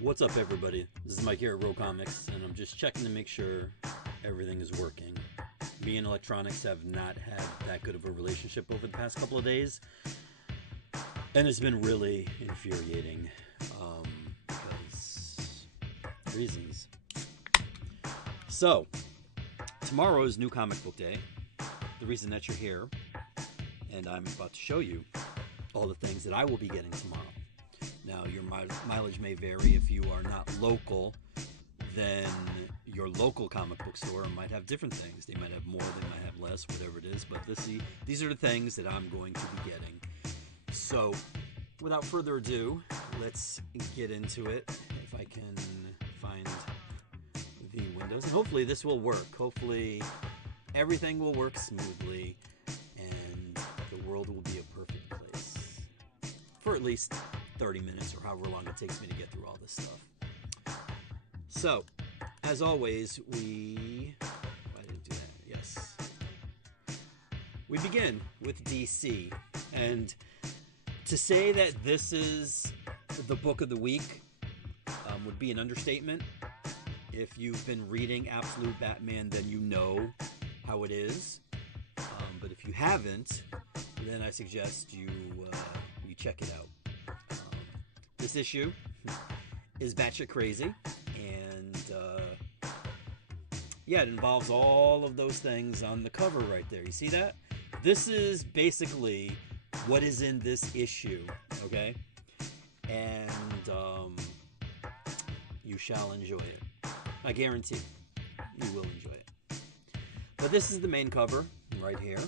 What's up, everybody? This is Mike here at Row Comics, and I'm just checking to make sure everything is working. Me and electronics have not had that good of a relationship over the past couple of days, and it's been really infuriating because reasons. So, tomorrow is New Comic Book Day, the reason that you're here, and I'm about to show you all the things that I will be getting tomorrow. Now, your mileage may vary. If you are not local, then your local comic book store might have different things. They might have more, they might have less, whatever it is. But these are the things that I'm going to be getting. So, without further ado, let's get into it. If I can find the windows. And hopefully this will work. Hopefully everything will work smoothly and the world will be a perfect place. For at least 30 minutes or however long it takes me to get through all this stuff. So, as always, I didn't do that, yes. We begin with DC, and to say that this is the book of the week would be an understatement. If you've been reading Absolute Batman, then you know how it is. But if you haven't, then I suggest you check it out. This issue is batshit crazy, and yeah, it involves all of those things on the cover right there. You see that? This is basically what is in this issue, okay? And you shall enjoy it. I guarantee you will enjoy it. But this is the main cover right here,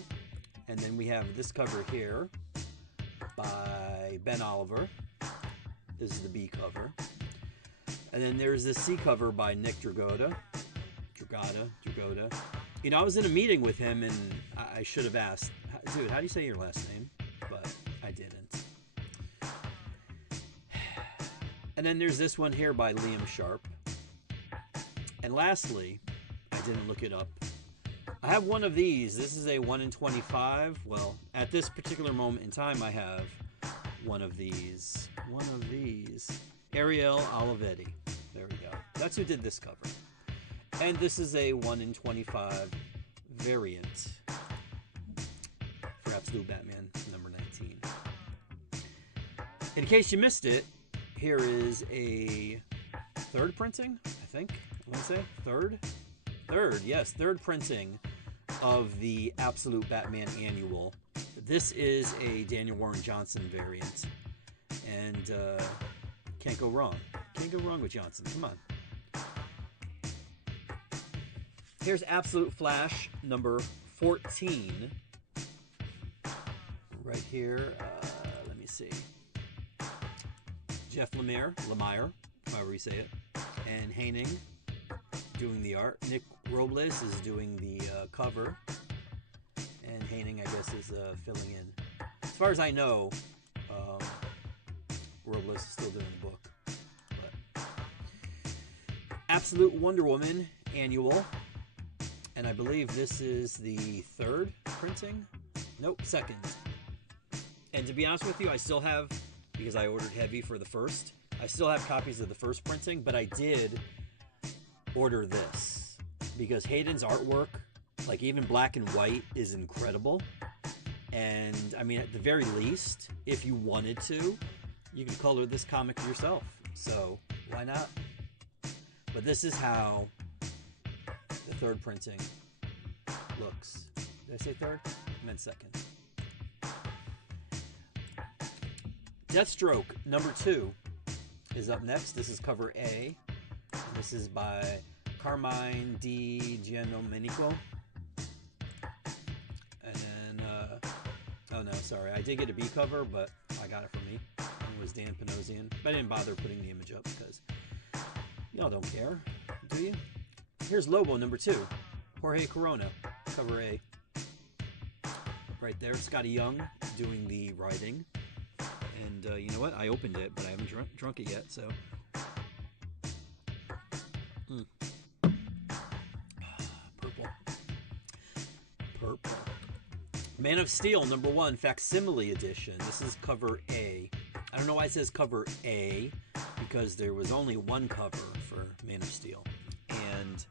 and then we have this cover here by Ben Oliver. This is the B cover. And then there's the C cover by Nick Dragotta. You know, I was in a meeting with him and I should have asked, dude, how do you say your last name? But I didn't. And then there's this one here by Liam Sharp. And lastly, I didn't look it up. I have one of these. This is a 1 in 25. Well, at this particular moment in time, I have one of these. Ariel Olivetti. There we go. That's who did this cover. And this is a 1 in 25 variant for Absolute Batman number 19. In case you missed it, here is a third printing, I think. I want to say third, third printing of the Absolute Batman Annual. This is a Daniel Warren Johnson variant, and can't go wrong. Can't go wrong with Johnson. Come on. Here's Absolute Flash number 14. Right here. Let me see. Jeff Lemire, however you say it, and Haining doing the art. Nick Robles is doing the cover, and Haining, I guess, is filling in. As far as I know, Robles is still doing the book. But Absolute Wonder Woman Annual, and I believe this is the third printing. Nope, second. And to be honest with you, I still have, because I ordered heavy for the first, I still have copies of the first printing, but I did order this because Hayden's artwork, like even black and white, is incredible. And I mean, at the very least, if you wanted to, you can color this comic yourself. So why not? But this is how the third printing looks. Did I say third? I meant second. Deathstroke number 2 is up next. This is cover A. This is by Carmine Di Giandomenico. And then, oh no, sorry. I did get a B cover, but I got it from me. It was Dan Panosian. But I didn't bother putting the image up because y'all don't care, do you? Here's Lobo number 2. Jorge Corona, cover A. Right there, Scotty Young doing the writing. And you know what? I opened it, but I haven't drunk it yet, so. Purple. Man of Steel, number 1, facsimile edition. This is cover A. I don't know why it says cover A. because there was only one cover for Man of Steel. And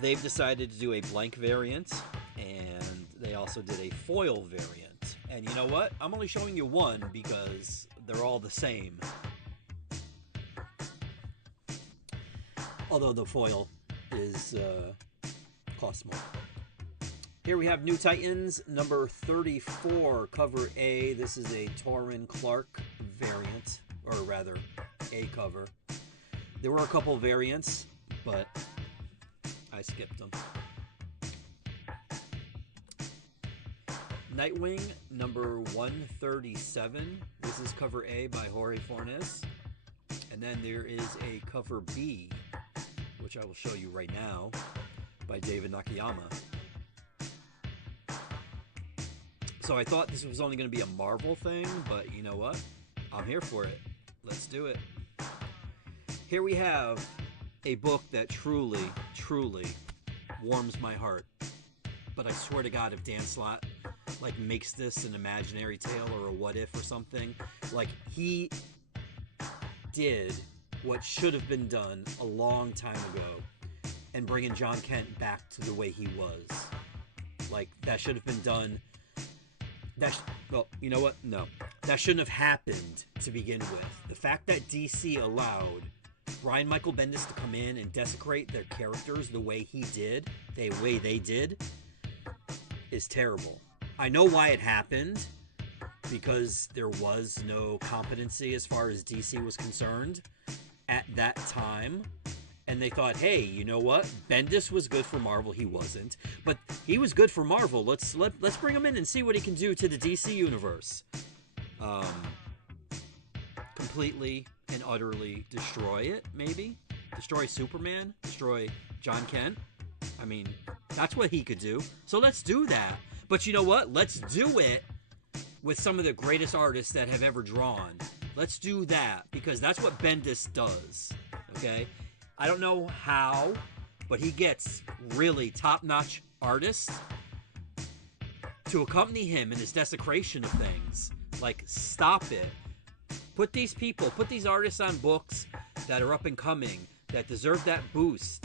they've decided to do a blank variant, and they also did a foil variant. And you know what? I'm only showing you one because they're all the same. Although the foil is costs more. Here we have New Titans number 34, cover A. This is a Torrin Clark variant, or rather, a cover. There were a couple variants, but I skipped them. Nightwing number 137. This is cover A by Jorge Fornes. And then there is a cover B, which I will show you right now, by David Nakayama. So I thought this was only going to be a Marvel thing, but you know what? I'm here for it. Let's do it. Here we have a book that truly, truly warms my heart. But I swear to God, if Dan Slott like makes this an imaginary tale or a what if or something, like he did what should have been done a long time ago and bringing John Kent back to the way he was. Like that should have been done. Well, you know what? No. That shouldn't have happened to begin with. The fact that DC allowed Brian Michael Bendis to come in and desecrate their characters the way he did, the way they did, is terrible. I know why it happened, because there was no competency as far as DC was concerned at that time. And they thought, hey, you know what? Bendis was good for Marvel. He wasn't. But he was good for Marvel. Let's bring him in and see what he can do to the DC universe. Completely and utterly destroy it, maybe? Destroy Superman? Destroy John Kent? I mean, that's what he could do. So let's do that. But you know what? Let's do it with some of the greatest artists that have ever drawn. Let's do that, because that's what Bendis does. Okay? I don't know how, but he gets really top-notch artists to accompany him in his desecration of things. Like, stop it. Put these people, put these artists on books that are up and coming, that deserve that boost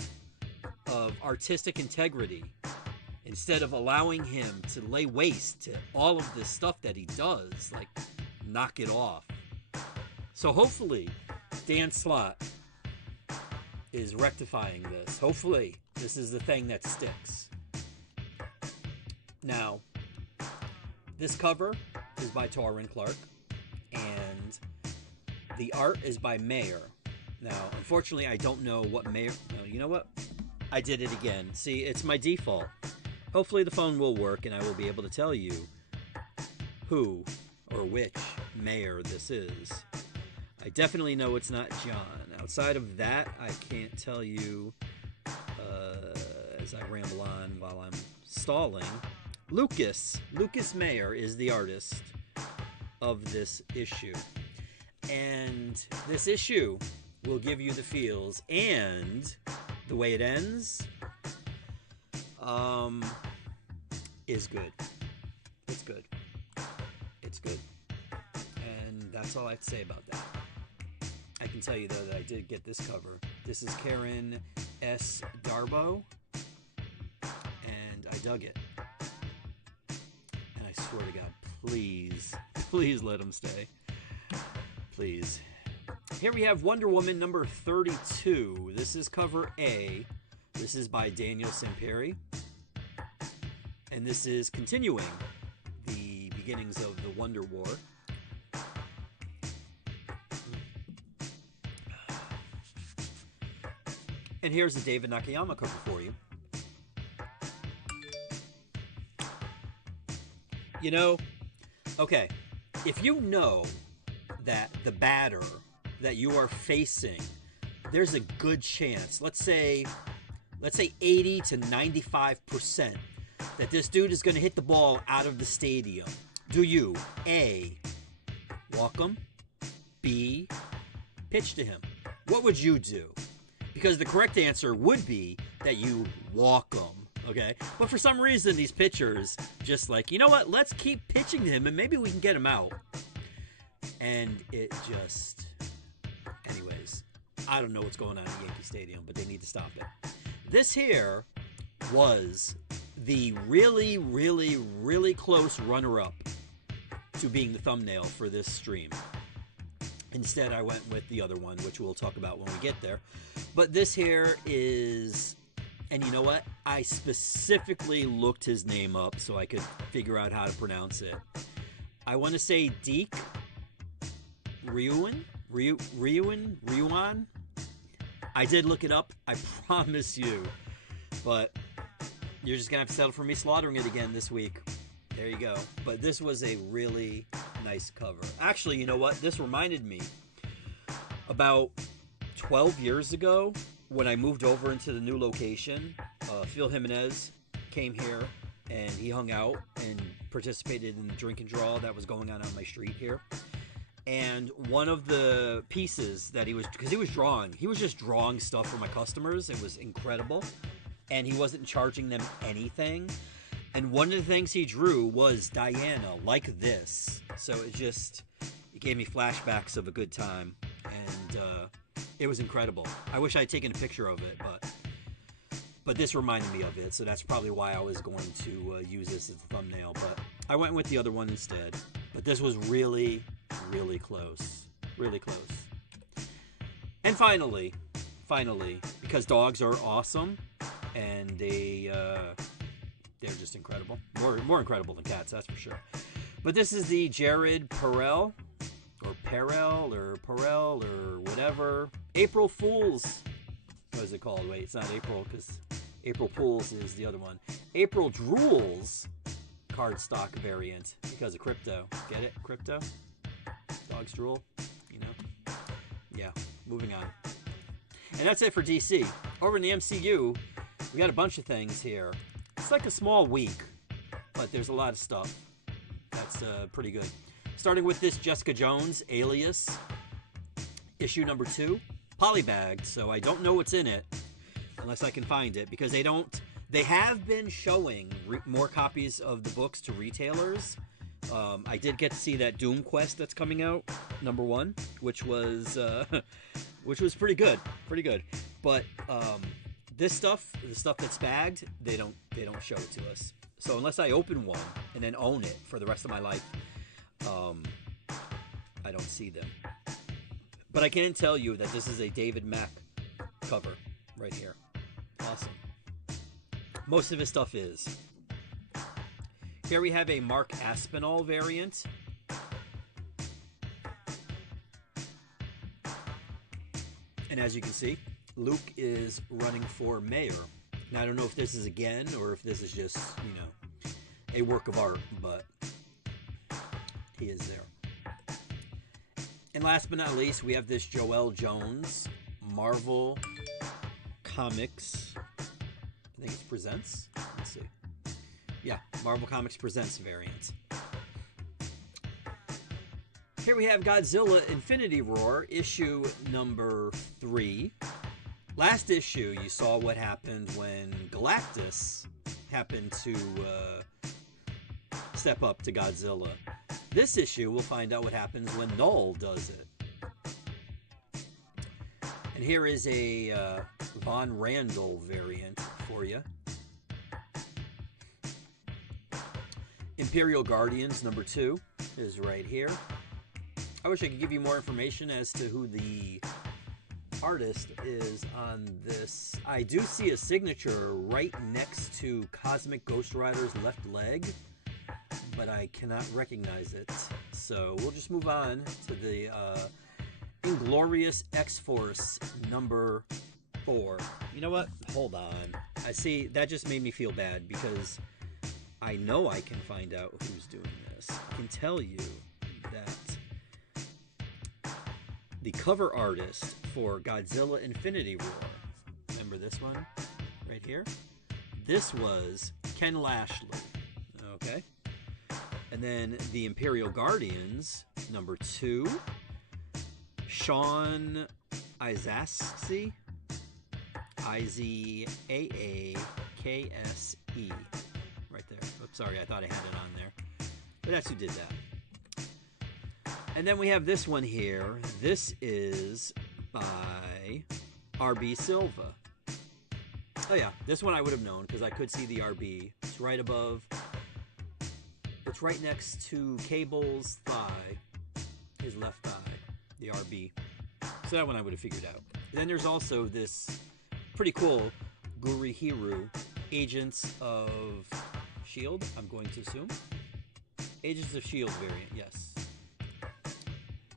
of artistic integrity, instead of allowing him to lay waste to all of this stuff that he does. Like, knock it off. So hopefully, Dan Slott is rectifying this. Hopefully, this is the thing that sticks. Now, this cover is by Torrin Clark, and the art is by Mayer. Now, unfortunately, I don't know what Mayer... No, you know what? I did it again. See, it's my default. Hopefully the phone will work, and I will be able to tell you who or which Mayer this is. I definitely know it's not John. Outside of that, I can't tell you, as I ramble on while I'm stalling. Lucas Mayer is the artist of this issue. And this issue will give you the feels, and the way it ends is good. It's good. It's good. And that's all I have to say about that. I can tell you, though, that I did get this cover. This is Karen S. Darbo, and I dug it. And I swear to God, please, please let him stay. Please. Here we have Wonder Woman number 32. This is cover A. This is by Daniel Samperi. And this is continuing the beginnings of the Wonder War. And here's the David Nakayama cover for you. You know, okay, if you know that the batter that you are facing, there's a good chance, let's say 80 to 95%, that this dude is going to hit the ball out of the stadium, do you, A, walk him, B, pitch to him? What would you do? Because the correct answer would be that you walk them, okay? But for some reason, these pitchers just like, you know what? Let's keep pitching to him, and maybe we can get him out. And it just... Anyway. I don't know what's going on at Yankee Stadium, but they need to stop it. This here was the really, really, really close runner-up to being the thumbnail for this stream. Instead, I went with the other one, which we'll talk about when we get there. But this here is, and you know what? I specifically looked his name up so I could figure out how to pronounce it. I want to say Deke Ryuan? I did look it up, I promise you. But you're just going to have to settle for me slaughtering it again this week. There you go. But this was a really nice cover. Actually, you know what? This reminded me about 12 years ago when I moved over into the new location. Phil Jimenez came here and he hung out and participated in the drink and draw that was going on my street here. And one of the pieces that he was, because he was just drawing stuff for my customers. It was incredible. And he wasn't charging them anything. And one of the things he drew was Diana, like this. So it gave me flashbacks of a good time. And it was incredible. I wish I had taken a picture of it, but this reminded me of it. So that's probably why I was going to use this as a thumbnail. But I went with the other one instead. But this was really, really close. Really close. And finally, because dogs are awesome, and they're just incredible. More incredible than cats, that's for sure. But this is the Jared Perel, or whatever. April Fools. What is it called? Wait, it's not April, because April Fools is the other one. April Drools cardstock variant because of crypto. Get it? Crypto? Dogs drool? You know? Yeah, moving on. And that's it for DC. Over in the MCU, we got a bunch of things here. It's like a small week, but there's a lot of stuff that's pretty good. Starting with this Jessica Jones Alias issue number 2, polybagged, so I don't know what's in it unless I can find it, because they have been showing more copies of the books to retailers. I did get to see that Doom Quest that's coming out, number 1, which was pretty good, But the stuff that's bagged, they don't show it to us. So unless I open one and then own it for the rest of my life, I don't see them. But I can tell you that this is a David Mack cover right here. Awesome. Most of his stuff is. Here we have a Mark Aspinall variant. And as you can see, Luke is running for mayor. Now, I don't know if this is again or if this is just, a work of art, but he is there. And last but not least, we have this Joelle Jones Marvel Comics. I think it's Presents. Let's see. Yeah, Marvel Comics Presents variant. Here we have Godzilla Infinity Roar, issue number 3. Last issue, you saw what happened when Galactus happened to step up to Godzilla. This issue, we'll find out what happens when Null does it. And here is a Von Randall variant for you. Imperial Guardians number 2 is right here. I wish I could give you more information as to who the artist is on this. I do see a signature right next to Cosmic Ghost Rider's left leg, but I cannot recognize it. So we'll just move on to the Inglorious X-Force number 4. You know what? Hold on. I see, that just made me feel bad because I know I can find out who's doing this. I can tell you that the cover artist for Godzilla Infinity War, remember this one right here? This was Ken Lashley, okay? And then the Imperial Guardians, number 2, Sean Izaakse, Izaakse, right there. Oops, sorry, I thought I had it on there. But that's who did that. And then we have this one here. This is by RB Silva. Oh yeah, this one I would have known because I could see the RB. It's right above. It's right next to Cable's thigh, his left thigh, the RB. So that one I would have figured out. Then there's also this pretty cool Gurihiru, Agents of S.H.I.E.L.D., I'm going to assume. Agents of S.H.I.E.L.D. variant, yes.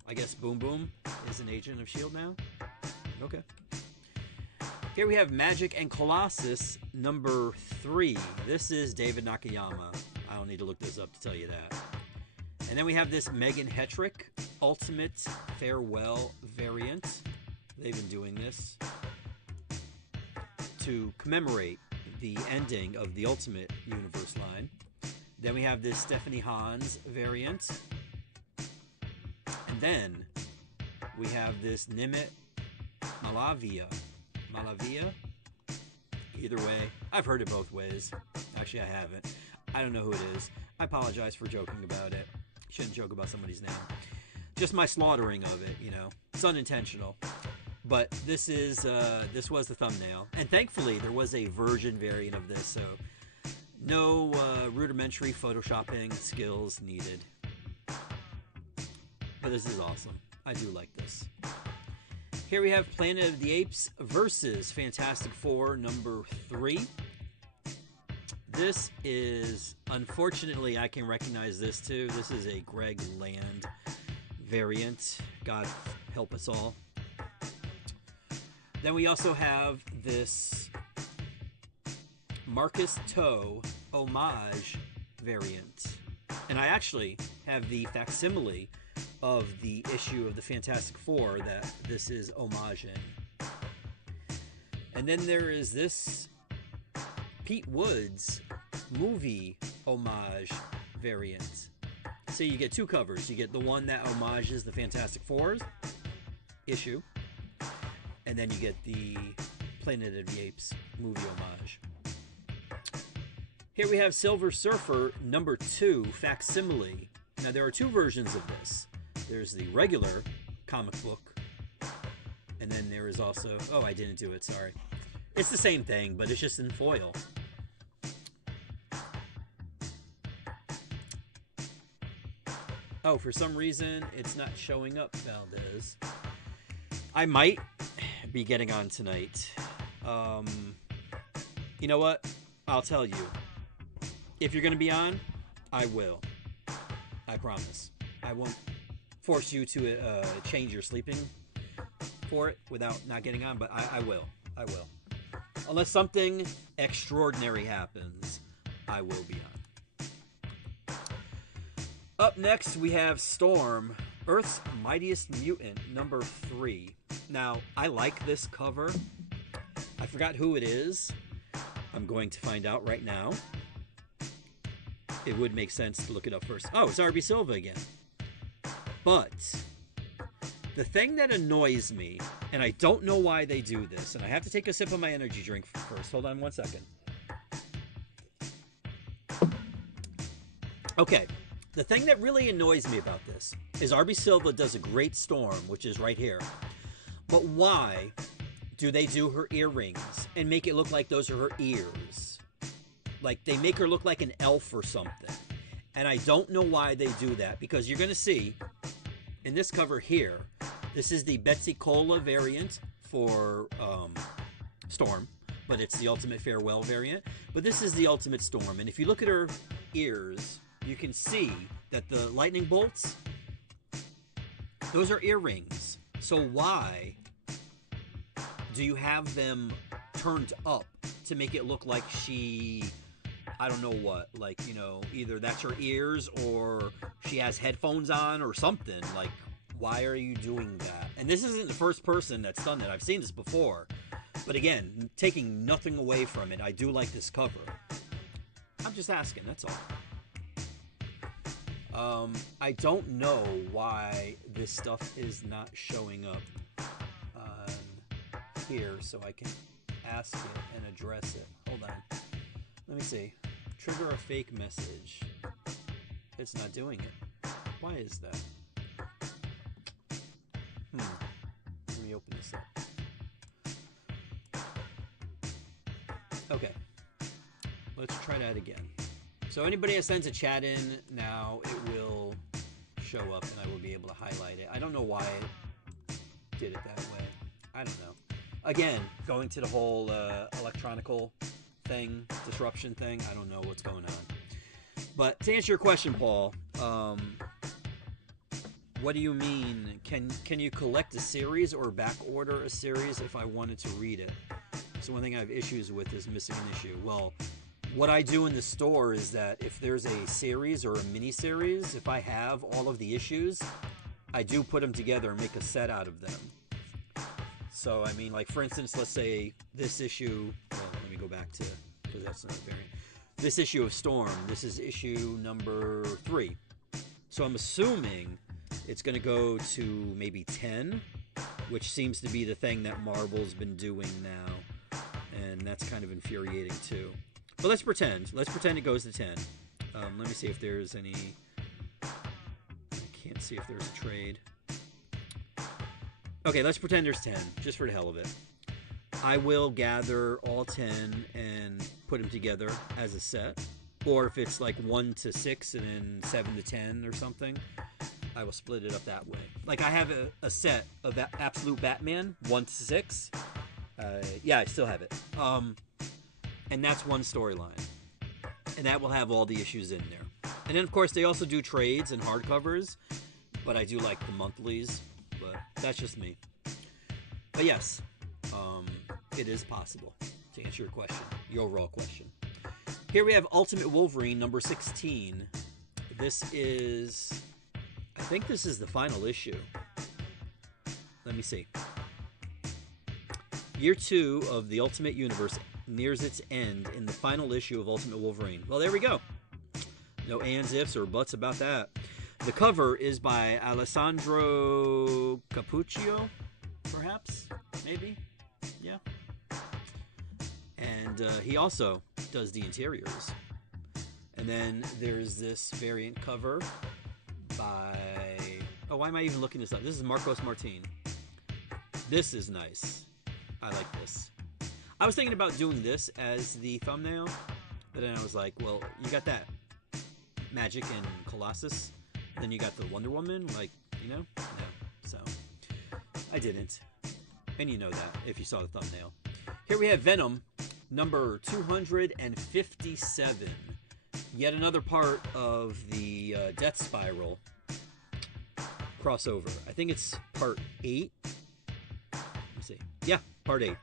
I guess Boom Boom is an agent of S.H.I.E.L.D. now? Okay. Here we have Magic and Colossus number 3. This is David Nakayama. I don't need to look this up to tell you that. And then we have this Megan Hetrick Ultimate Farewell variant. They've been doing this to commemorate the ending of the Ultimate Universe line. Then we have this Stephanie Hans variant. And then we have this Nimit Malavia. Either way, I've heard it both ways. Actually, I haven't. I don't know who it is. I apologize for joking about it. Shouldn't joke about somebody's name. Just my slaughtering of it, you know. It's unintentional. But this was the thumbnail. And thankfully, there was a version variant of this, so no rudimentary photoshopping skills needed. But this is awesome. I do like this. Here we have Planet of the Apes versus Fantastic Four number 3. This is, unfortunately, I can recognize this too. This is a Greg Land variant. God help us all. Then we also have this Marcus Toe homage variant. And I actually have the facsimile of the issue of the Fantastic Four that this is homage in. And then there is this Pete Woods movie homage variant. So you get two covers. You get the one that homages the Fantastic Four's issue, and then you get the Planet of the Apes movie homage. Here we have Silver Surfer number 2 facsimile. Now there are two versions of this. There's the regular comic book, and then there is also... Oh, I didn't do it, sorry. It's the same thing, but it's just in foil. Oh, for some reason, it's not showing up, Valdez. I might be getting on tonight. You know what? I'll tell you. If you're going to be on, I will. I promise. I won't force you to change your sleeping for it without not getting on, but I will. I will. Unless something extraordinary happens, I will be on. Up next, we have Storm, Earth's Mightiest Mutant, number 3. Now, I like this cover. I forgot who it is. I'm going to find out right now. It would make sense to look it up first. Oh, it's RB Silva again. But the thing that annoys me, and I don't know why they do this, and I have to take a sip of my energy drink first. Hold on one second. Okay. The thing that really annoys me about this is RB Silva does a great Storm, which is right here. But why do they do her earrings and make it look like those are her ears? Like, they make her look like an elf or something. And I don't know why they do that, because you're going to see in this cover here, this is the Betsy Cola variant for Storm, but it's the Ultimate Farewell variant. But this is the Ultimate Storm, and if you look at her ears, you can see that the lightning bolts, those are earrings. So why do you have them turned up to make it look like she, I don't know what, like, you know, either that's her ears or she has headphones on or something. Like, why are you doing that? And this isn't the first person that's done that. I've seen this before. But again, taking nothing away from it, I do like this cover. I'm just asking, that's all. I don't know why this stuff is not showing up on here, so I can ask it and address it. Hold on. Let me see. Trigger a fake message. It's not doing it. Why is that? Let me me open this up. Okay. Let's try that again. So anybody that sends a chat in now, it will show up and I will be able to highlight it. I don't know why it did it that way. I don't know. Again, going to the whole electronical thing, disruption thing, I don't know what's going on. But to answer your question, Paul, what do you mean? Can you collect a series or back order a series if I wanted to read it? So one thing I have issues with is missing an issue. Well, what I do in the store is that if there's a series or a mini series, if I have all of the issues, I do put them together and make a set out of them. So, I mean, like, for instance, let's say this issue, well, let me go back to, because that's not a variant. This issue of Storm, this is issue number 3. So I'm assuming it's going to go to maybe 10, which seems to be the thing that Marvel's been doing now. And that's kind of infuriating, too. But let's pretend. Let's pretend it goes to 10. Let me see if there's any... I can't see if there's a trade. Okay, let's pretend there's 10, just for the hell of it. I will gather all 10 and put them together as a set. Or if it's like 1 to 6 and then 7 to 10 or something, I will split it up that way. Like I have a set of Absolute Batman, 1 to 6. Yeah, I still have it. And that's one storyline. And that will have all the issues in there. And then, of course, they also do trades and hardcovers. But I do like the monthlies. But that's just me. But yes, it is possible, to answer your question, your overall question. Here we have Ultimate Wolverine number 16. This is, I think this is the final issue. Let me see. Year 2 of the Ultimate Universe nears its end in the final issue of Ultimate Wolverine. Well, there we go. No ands, ifs, or buts about that. The cover is by Alessandro Capuccio, perhaps? Maybe? Yeah. And he also does the interiors. And then there's this variant cover by... Oh, why am I even looking this up? This is Marcos Martin. This is nice. I like this. I was thinking about doing this as the thumbnail, but then I was like, well, you got that Magic and Colossus, and then you got the Wonder Woman, like, you know? No. So, I didn't. And you know that, if you saw the thumbnail. Here we have Venom, number 257. Yet another part of the Death Spiral crossover. I think it's part 8. Let me see. Yeah, part 8.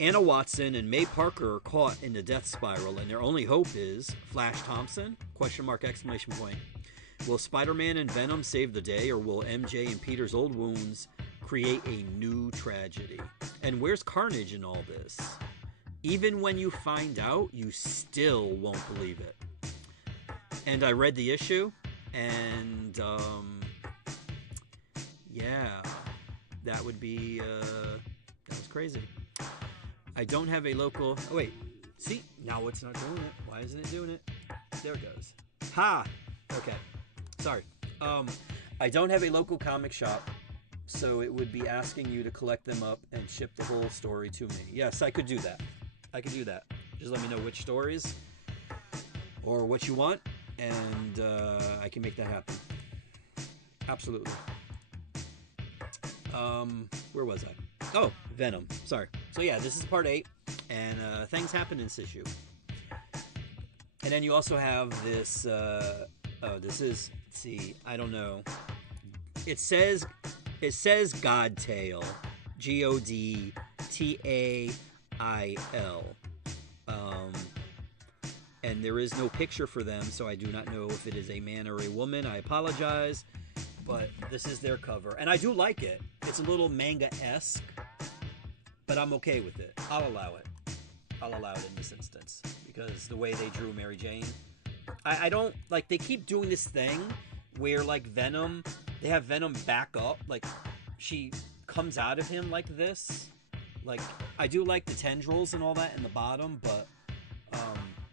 Anna Watson and May Parker are caught in the Death Spiral, and their only hope is Flash Thompson? Question mark, exclamation point. Will Spider-Man and Venom save the day, or will MJ and Peter's old wounds create a new tragedy? And where's Carnage in all this? Even when you find out, you still won't believe it. And I read the issue, and yeah, that would be, that was crazy. I don't have a local, oh wait, see, now it's not doing it. Why isn't it doing it? There it goes. Ha! Okay, sorry. I don't have a local comic shop, so it would be asking you to collect them up and ship the whole story to me. Yes, I could do that. I could do that. Just let me know which stories or what you want, and I can make that happen. Absolutely. Where was I? Oh, Venom. Sorry. So yeah, this is part 8, and things happen in this issue. And then you also have this, oh, this is, let's see, I don't know. It says Godtail. Godtail. And there is no picture for them, so I do not know if it is a man or a woman. I apologize, but this is their cover. And I do like it. It's a little manga-esque, but I'm okay with it. I'll allow it. I'll allow it in this instance, because the way they drew Mary Jane, I don't, like, they keep doing this thing where, like, Venom, they have Venom back up, like, she comes out of him like this. Like, I do like the tendrils and all that in the bottom, but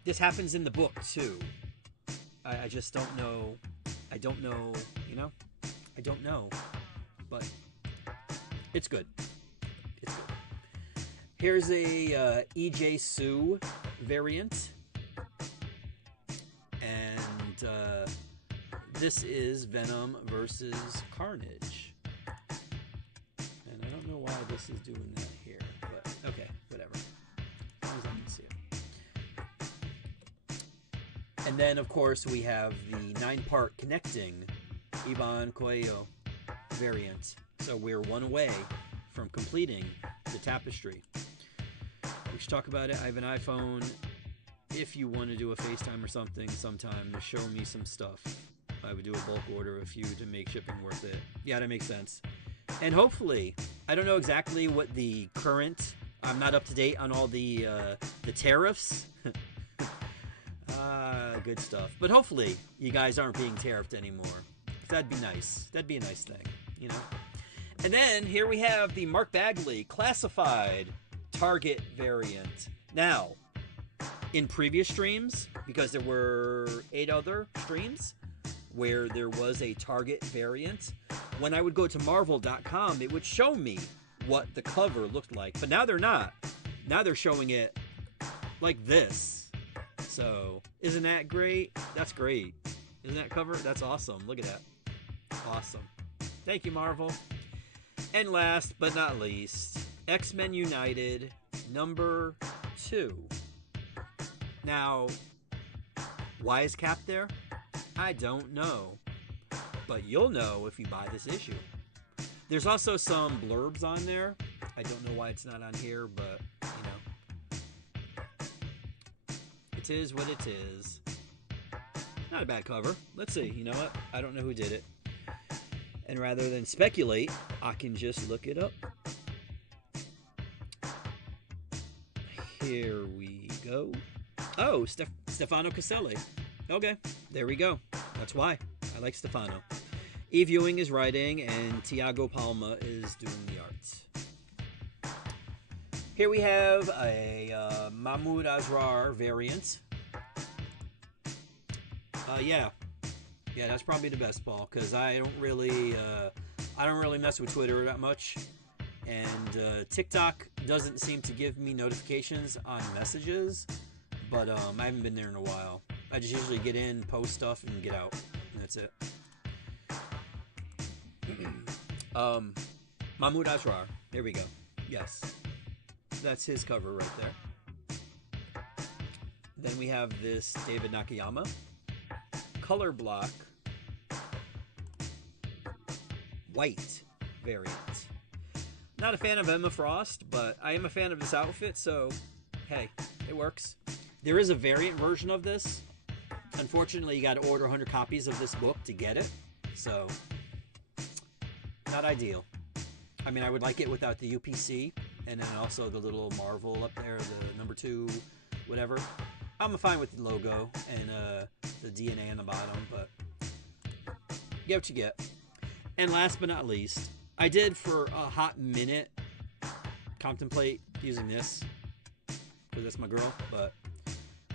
this happens in the book, too. I just don't know. I don't know, you know? I don't know. But It's good. It's good. Here's a EJ Sue variant. And this is Venom versus Carnage. And I don't know why this is doing that here, but okay, whatever. As long as I can see it. And then, of course, we have the 9-part connecting Ivan Coelho variant. So we're one away from completing the tapestry. We should talk about it. I have an iPhone. If you want to do a FaceTime or something sometime to show me some stuff, I would do a bulk order of a few to make shipping worth it. Yeah, that makes sense. And hopefully, I don't know exactly what the current, I'm not up to date on all the tariffs. Good stuff. But hopefully, you guys aren't being tariffed anymore. That'd be nice. That'd be a nice thing, you know? And then here we have the Mark Bagley classified Target variant. Now, in previous streams, because there were 8 other streams where there was a Target variant, when I would go to Marvel.com, it would show me what the cover looked like. But now they're not. Now they're showing it like this. So, isn't that great? That's great. Isn't that cover? That's awesome. Look at that. Awesome. Thank you, Marvel. And last but not least, X-Men United number 2. Now, why is Cap there? I don't know. But you'll know if you buy this issue. There's also some blurbs on there. I don't know why it's not on here, but, you know. It is what it is. Not a bad cover. Let's see. You know what? I don't know who did it. And rather than speculate, I can just look it up. Here we go. Oh, Stefano Caselli. Okay, there we go. That's why. I like Stefano. Eve Ewing is writing, and Tiago Palma is doing the art. Here we have a Mahmoud Asrar variant. Yeah, that's probably the best, Paul, because I don't really mess with Twitter that much, and TikTok doesn't seem to give me notifications on messages, but I haven't been there in a while. I just usually get in, post stuff, and get out, and that's it. Mahmoud Asrar, there we go. Yes, that's his cover right there. Then we have this David Nakayama color block white variant. Not a fan of Emma Frost, but I am a fan of this outfit, so hey, it works. There is a variant version of this. Unfortunately, you got to order 100 copies of this book to get it, so not ideal. I mean, I would like it without the UPC, and then also the little Marvel up there, the number 2, whatever. I'm fine with the logo and the DNA on the bottom, but get what you get. And last but not least, I did for a hot minute contemplate using this, because that's my girl, but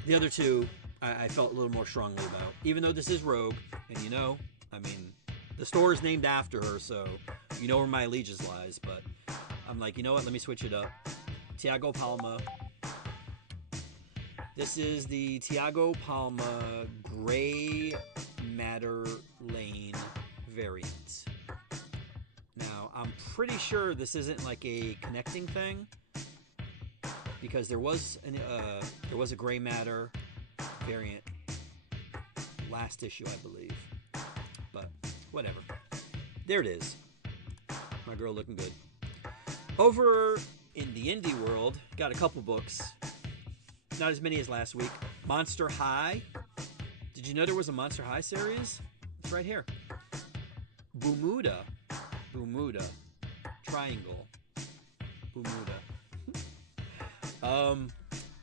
the other two I felt a little more strongly about. Even though this is Rogue, and you know, I mean, the store is named after her, so you know where my allegiance lies, but I'm like, you know what, let me switch it up. Tiago Palma. This is the Tiago Palma Gray Matter Lane variant. Now, I'm pretty sure this isn't like a connecting thing, because there was a Gray Matter variant last issue, I believe. But whatever. There it is. My girl looking good. Over in the indie world, got a couple books. Not as many as last week. Monster High. Did you know there was a Monster High series? It's right here. Bumuda. Triangle. Bumuda.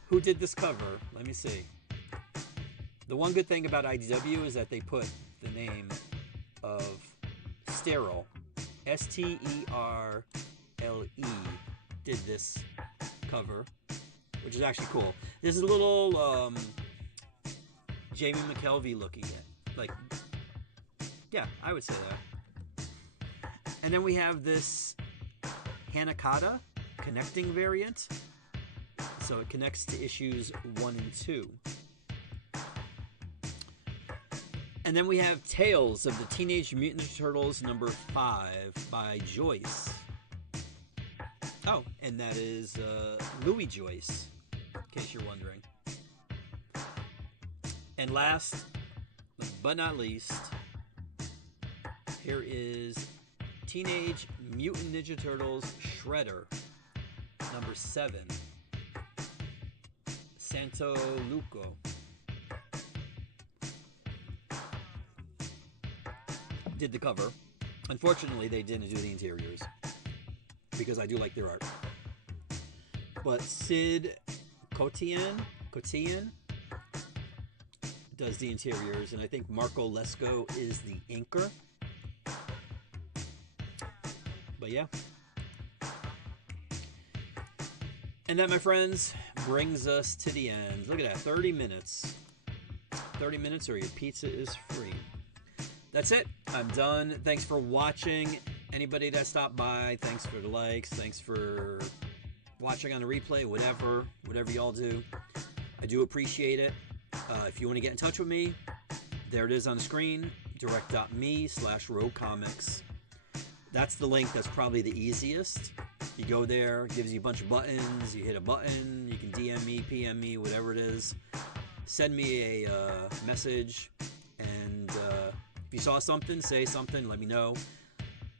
Who did this cover? Let me see. The one good thing about IDW is that they put the name of Sterile, Sterile, did this cover, which is actually cool. This is a little Jamie McKelvey looking at, like, yeah, I would say that. And then we have this Hanakata connecting variant. So it connects to issues 1 and 2. And then we have Tales of the Teenage Mutant Ninja Turtles number 5 by Joyce. Oh, and that is Louis Joyce, in case you're wondering. And last but not least, here is Teenage Mutant Ninja Turtles Shredder number 7, Santo Luco. Did the cover. Unfortunately, they didn't do the interiors because I do like their art. But Sid Kotian does the interiors, and I think Marco Lesko is the inker. But yeah. And that, my friends, brings us to the end. Look at that, 30 minutes. 30 minutes or your pizza is free. That's it. I'm done. Thanks for watching. Anybody that stopped by, thanks for the likes. Thanks for watching on the replay, whatever y'all do. I do appreciate it. If you want to get in touch with me, there it is on the screen, direct.me/roguecomics. That's the link that's probably the easiest. You go there, it gives you a bunch of buttons, you hit a button, you can DM me, PM me, whatever it is. Send me a message, and if you saw something, say something, let me know.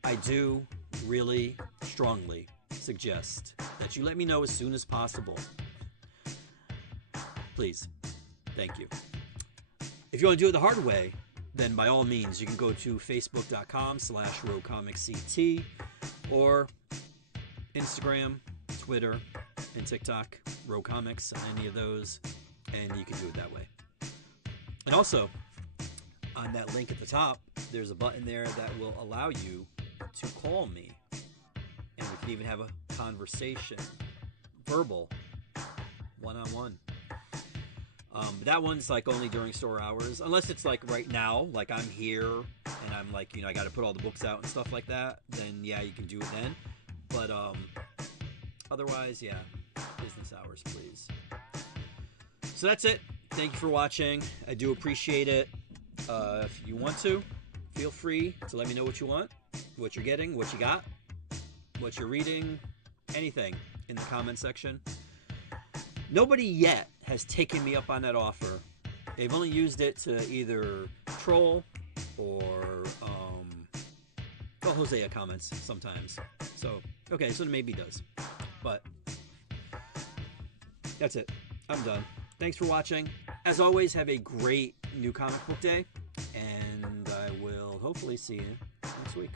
I do really strongly suggest that you let me know as soon as possible. Please. Thank you. If you want to do it the hard way, then by all means, you can go to facebook.com/roguecomicsct or Instagram, Twitter, and TikTok, Rogue Comics, on any of those, and you can do it that way. And also, on that link at the top, there's a button there that will allow you to call me, and we can even have a conversation, verbal, one-on-one. That one's like only during store hours, unless it's like right now, like I'm here and I'm like, I got to put all the books out and stuff like that. Then yeah, you can do it then. But otherwise, yeah, business hours, please. So that's it. Thank you for watching. I do appreciate it. If you want to, feel free to let me know what you want, what you're getting, what you got, what you're reading, anything in the comment section. Nobody yet has taken me up on that offer. They've only used it to either troll or, Hosea comments sometimes. So, okay, so maybe does. But that's it. I'm done. Thanks for watching. As always, have a great new comic book day, and I will hopefully see you next week.